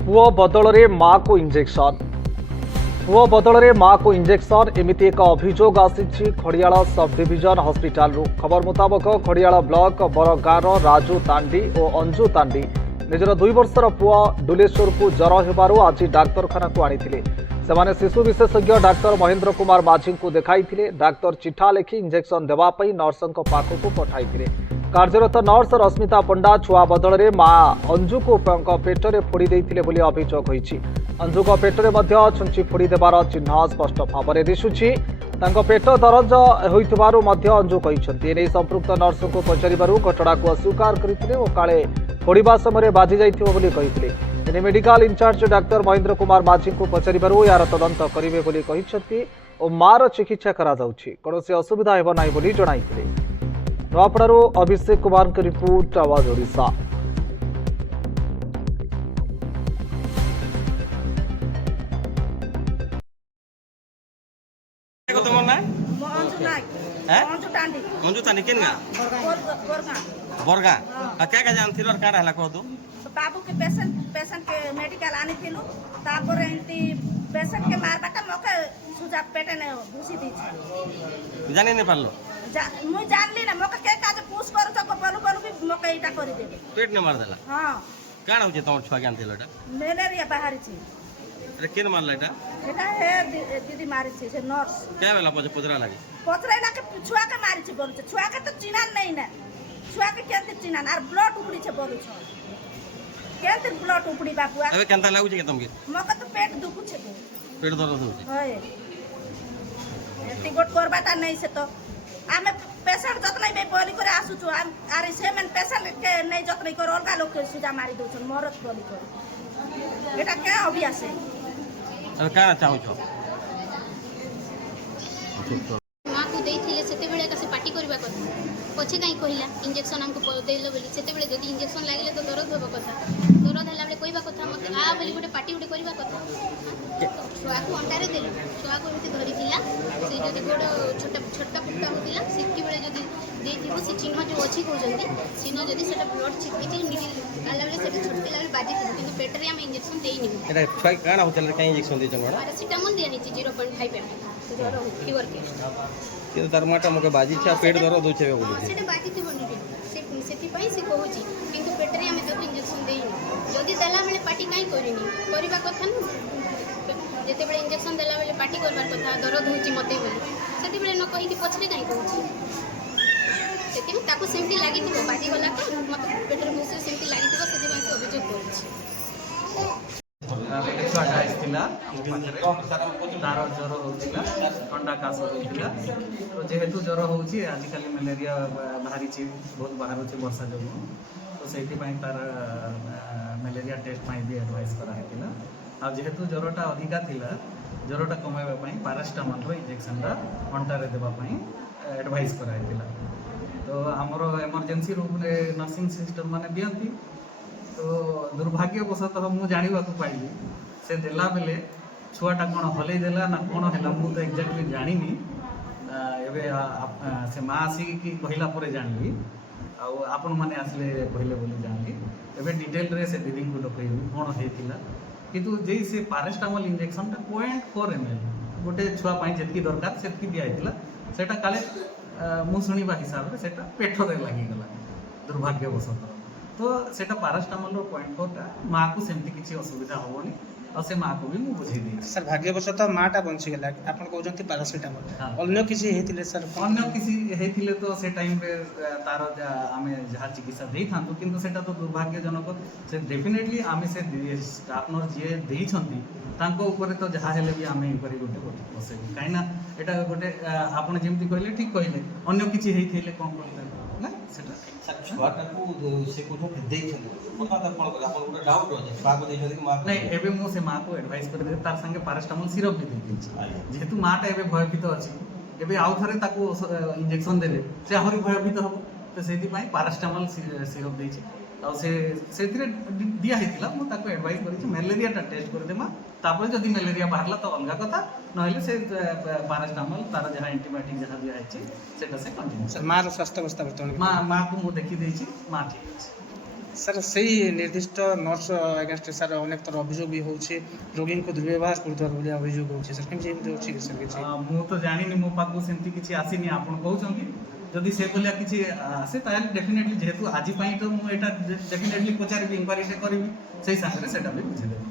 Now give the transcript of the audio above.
पुओ बदल में माँ को इंजेक्शन पुओ बदल में माँ को इंजेक्शन एमती एक अभियोग आसी खड़ियाल सब डिविजन हस्पिटाल खबर मुताबक खड़ियाल ब्लॉक बरगाँर राजू तांडी और अंजू तांडी निजर 2 वर्षर पुआ डुलेश्वर को जर होबारु आज डाक्तरखाना को आनी सेमाने शिशु विशेषज्ञ डाक्तर महेंद्र कुमार माझी को देखाई डाक्तर चिठा लिखि इंजेक्शन देवाई नर्सों पाखक पठाई कार्यरत नर्स रश्मिता पंडा छुआ बदल में माँ अंजु को पेटरे फोड़ी देते अभियोग होती अंजु को पेटरे छुंची फोड़ी देवार चिन्ह स्पष्ट भाव में दिशुची पेट दरज होइथिबारु अंजु कहते संपृक्त नर्स को पचारू घटना को अस्वीकार करते और काले फोड़ा समय बाजी जाइए medical in charge doctor Mahendra Kumar Majhi को पचारू यार तदंत करेंगे और मार चिकित्सा कौन असुविधा हेबना जणाई नवापड़ारू अभिषेक कुमार की रिपोर्ट आवाज ओडिशा। मंजू तांडी केन गा बरगा क्या क्या जानथि और काडा हला को दो बाबू के पेशेंट के मेडिकल आनी थिलु तापर एंती पेशेंट के मार बाटा मके सुजा पेटे ने घुसी दी जाने ने पारलो मुई जानली ना मके के काज पुश करू तो बोलू भी मके इटा करी देबे पेट ने मार देला हां काडा होचे तोर छुआ ज्ञान थिलो एटा मलेरिया बाहरी छी अरे केन मारला एटा हे दीदी मारी छी से नर्स क्या वेला पुजरा लागे पथरा ना के छुआ के मारी छी बोलू छुआ के तो चिन्हन नहीं ना छुआ के केते चिन्हन और ब्लड उपड़ी छे बोलू छ केते ब्लड उपड़ी बाबू अबे केनता लागु छे के तुमके मके तो पेट दुखु छे पेट दर्द होचे होय एती गोट करबाटा नहीं से तो आमे पेशेंट जतनै बे बोली करे आसु छु आरे सेमेन पेशेंट के नहीं जतनै कर अलगा लोग के सुजा मारी दउ छन मरत बोली कर एटा क्या अभ्यास है अब काना चाहू छ माँ को देइथिले सेते बेले का से पार्टी करबा कथा पछे काई कहिला इंजेक्शन हमको देइलो बोली सेते बेले जदी इंजेक्शन लागिले तो दर्द होबो कथा दर्द हला बेले कहबा कथा मते आ बोली गोटे पार्टी गोटे करबा कथा छुआ को अंटारे देलो छुआ को एते धरिथिला से जदी गोड छोटा छोटा फुटा होतिला सेति बेले जदी देइथिबो से चिन्ह जो अछि कहजंती चिन्ह जदी सेटा ब्लड छिटिति मिडिल आला बेले सेटा छोटके लागे बाजी थिबो किंतु पेटरे हम इंजेक्शन देइनी एटा छुआ काना होतले काई इंजेक्शन देचन बडा पैरासिटामोल दियानी 0.5 ml जरो फीवर के कि तार माटा मके बाजी छा पेट दर्द होचे बोली सेटा बाजी थिबो नि से सेति पई से कहूची किंतु पेटरे हम तो इंजेक्शन देइनी जदी देला बेले पार्टी काई करिनी करबा कथा न जेते बेले इंजेक्शन देला बेले पार्टी करबार कथा दर्द होची मते बोली सेति बेले न कहि कि पछरे काई कहूची सेति में ताको सेमती लागि थिबो बाजी वाला को मते पेटरे मुसे सेमती लागि थिबो सेति में से अभियोग करछि छुआटा आसला तार ज्वर होता ठंडा काश होता तो जेहेतु ज्वर होची आजिकल मलेरिया बाहरी बहुत बाहर वर्षा जो तो से तार मलेरिया टेस्ट भी एडवाइस कराइला आ जेहेतु ज्वरटा अधिका थिला ज्वरटा कमाइबा पारासिटामोल इंजेक्शन अंटारे देवाई एडवाइस कराइला तो आमर एमरजेंसी रूम रे नर्सिंग सिस्टम माने दियंती तो दुर्भाग्यवशतः मुझे जानवा पाइली से देला बेले छुआटा कौन हल देला ना कौन है मुझे तो एक्जाक्टली जानी एवं से माँ आसिक कहला जानली आपण मैंने आसले कहले बोली जानली एवं डिटेल रे से दीदी को डकैली कौन होता किंतु जे से पारासिटामोल इंजेक्शन 0.4 ml गोटे छुआपाई जी दरकार से दिखाई सेटा काले मु शुणा हिसाब से पेटरे लगिगला दुर्भाग्यवशतः तो सेटा पारासिटामोल 0.4 माँ को सेमती किसी असुविधा हेनी और से माँ को भी मुझे बुझे दी सर भाग्यवशतः माटा बंचीगला आप कहते पारासिटामोल अन्य किसी हेतिले सर अन्य किसी हेतिले तो से टाइम रे तार आमे जहाँ चिकित्सा दे था किंतु सेटा तो दुर्भाग्यजनक से डेफिनेटली आमे से आपनर जे देइछंती तांको ऊपर तो जहाँ हेले भी आमे ऊपर गोटे बसे कहीं एटा गोटे आपण जेमती कहले ठीक कहले अन्य किसी हेतिले कोन करते ना सेटा सर छुआटा को से को देइछन कोन बात कोन कर आपन गोटे डाउट हो छुआ को देइछन कि मां नहीं एबे मो से मां को एडवाइस कर दे तार संगे पारासिटामोल सिरप भी दे दी जेहेतु माटा एबे भयभीत अछि एबे आउ थरे ताको इंजेक्शन देले से आहुरी भयभीत हो तो सेति पई पारासिटामोल सिरप देछि आ से दिया हेतिला मो ताको एडवाइस करिछि मलेरिया टा टेस्ट कर देमा तापर जदि मलेरिया बाहरला तो अलगा कथा नहले से पारासिटामोल तार जहाँ एंटीबायोटिक जहाँ दिया है से कंटिन्यू सर मार स्वास्थ्य अवस्था बर्तमान माँ को मु देखी देछि माँ ठीक अछि ସାର୍ ସେଇ ନିର୍ଦ୍ଦିଷ୍ଟ ନର୍ସ ଏଗେନ୍ଷ୍ଟ ସାର୍ ଅନେକ ଥର ଅଭିଯୋଗ ବି ହେଉଛି ରୋଗୀଙ୍କୁ ଦୁର୍ବ୍ୟବହାର କରୁଥିବାର ଭଳିଆ ଅଭିଯୋଗ ହେଉଛି ସାର୍ କେମିତି ଏମିତି ଅଛି କି ସାର୍ କିଛି ମୁଁ ତ ଜାଣିନି, ମୋ ପାଖକୁ ସେମିତି କିଛି ଆସିନି। ଆପଣ କହୁଛନ୍ତି ଯଦି ସେ ଭଳିଆ କିଛି ଆସେ ତାହେଲେ ଡେଫିନେଟଲି, ଯେହେତୁ ଆଜି ପାଇଁ ତ ମୁଁ ଏଇଟା ଡେଫିନେଟଲି ପଚାରିବି, ଇନକ୍ୱାରିଟେ କରିବି, ସେଇ ସାଙ୍ଗରେ ସେଇଟା ବି ବୁଝିଦେବି।